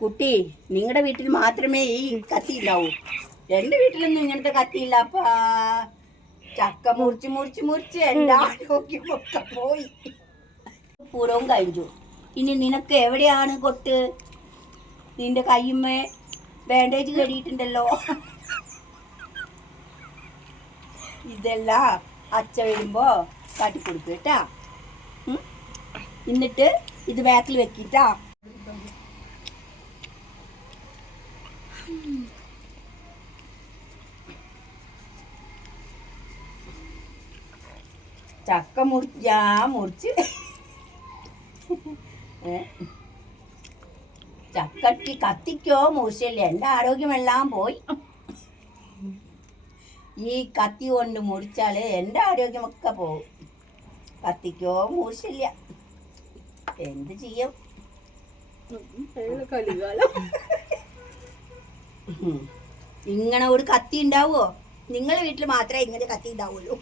കുട്ടി, നിങ്ങളുടെ വീട്ടിൽ മാത്രമേ ഈ കത്തി ഉണ്ടാവൂ. എൻ്റെ വീട്ടിലൊന്നും ഇങ്ങനത്തെ കത്തിയില്ല. അപ്പാ ചക്ക മുറിച്ച് മുറിച്ച് മുറിച്ച് എൻ്റെ ആരോഗ്യമൊക്കെ പോയി. പൂരവും കഴിഞ്ഞു. ഇനി നിനക്ക് എവിടെയാണ് കൊട്ട്? നിന്റെ കയ്യുമ്മേ ബാൻഡേജ് കെടിയിട്ടുണ്ടല്ലോ. ഇതെല്ലാം അച്ഛ വരുമ്പോ കാട്ടിക്കൊടുക്കും കേട്ടാ. എന്നിട്ട് ഇത് ബാക്കിൽ വെക്കിട്ടാ. ചക്ക മുറിച്ച് ചക്കട്ടി കത്തിക്കോ മുറിച്ചില്ല. എൻ്റെ ആരോഗ്യമെല്ലാം പോയി. ഈ കത്തി കൊണ്ട് മുറിച്ചാൽ എൻ്റെ ആരോഗ്യമൊക്കെ പോകും. കത്തിക്കോ മുറിച്ചില്ല. എന്ത് ചെയ്യും? ഇങ്ങനെ ഒരു കത്തി ഉണ്ടാവുമോ? നിങ്ങളുടെ വീട്ടിൽ മാത്രമേ ഇങ്ങനെ കത്തി ഉണ്ടാവുള്ളൂ.